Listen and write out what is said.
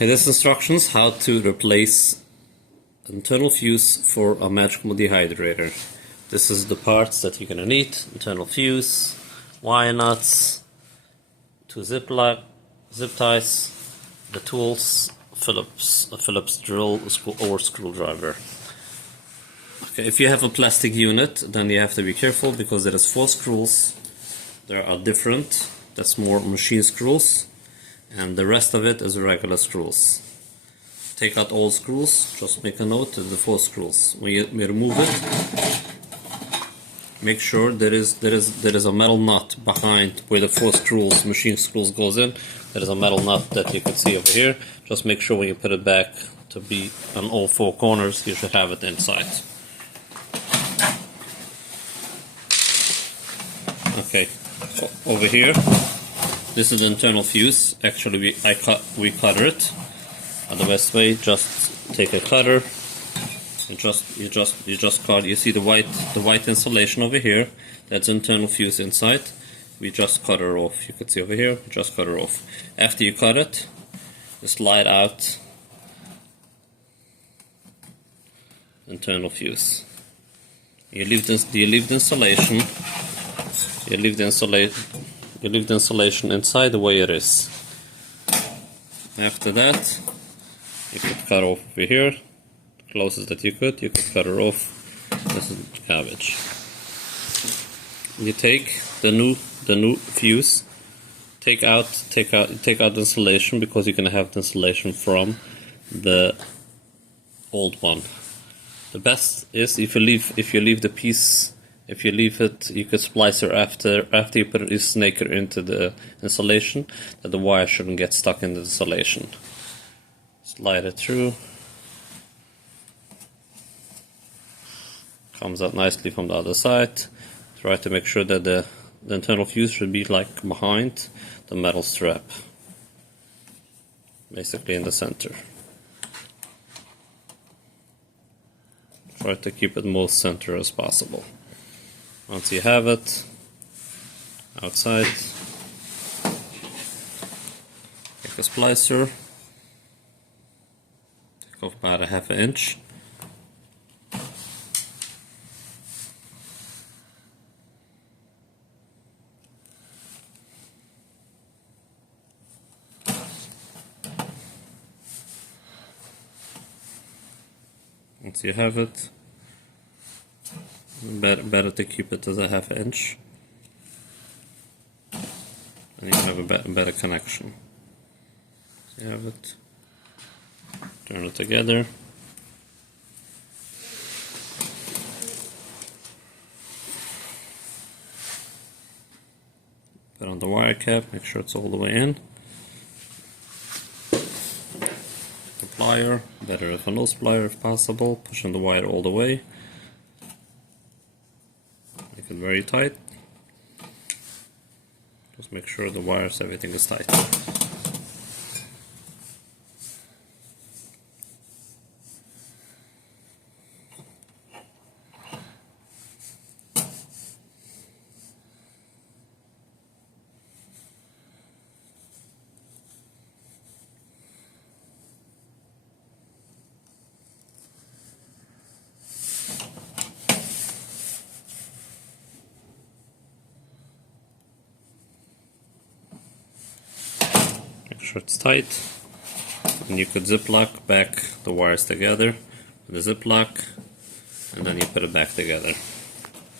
Hey, this instructions how to replace internal fuse for a magical dehydrator. This is the parts that you're gonna need: internal fuse, wire nuts, two zip ties, the tools, a Phillips drill or screwdriver. Okay, if you have a plastic unit, then you have to be careful because there is 4 screws. There are different. That's more machine screws, and the rest of it is regular screws. Take out all screws. Just make a note of the 4 screws. When you remove it, make sure there is a metal nut behind where the 4 screws, machine screws, goes in. There is a metal nut that you can see over here. Just make sure when you put it back to be on all 4 corners, you should have it inside. Okay, so over here, this is the internal fuse. Actually, we cutter it. The best way, just take a cutter. You just cut. You see the white insulation over here. That's internal fuse inside. We just cut her off. You can see over here. We just cut her off. After you cut it, you slide out internal fuse. You leave the insulation. You leave the insulation inside the way it is. After that, you could cut off over here, the closest that you could cut her off. This is garbage. You take the new fuse, take out the insulation, because you're gonna have the insulation from the old one. The best is if you leave the piece. If you leave it, you could splice her after you put it, snake her into the insulation, that the wire shouldn't get stuck in the insulation. Slide it through. Comes out nicely from the other side. Try to make sure that the internal fuse should be like behind the metal strap, basically in the center. Try to keep it most center as possible. Once you have it outside, take a splicer, take off about a ½ inch. Once you have it, better to keep it as a ½ inch, and you have a better connection. So you have it, turn it together, put on the wire cap, make sure it's all the way in. The plier, better if a nose plier if possible, pushing the wire all the way. Make it very tight. Just make sure the wires, everything is tight. Make sure it's tight, and you could zip lock back the wires together with a zip lock, and then you put it back together.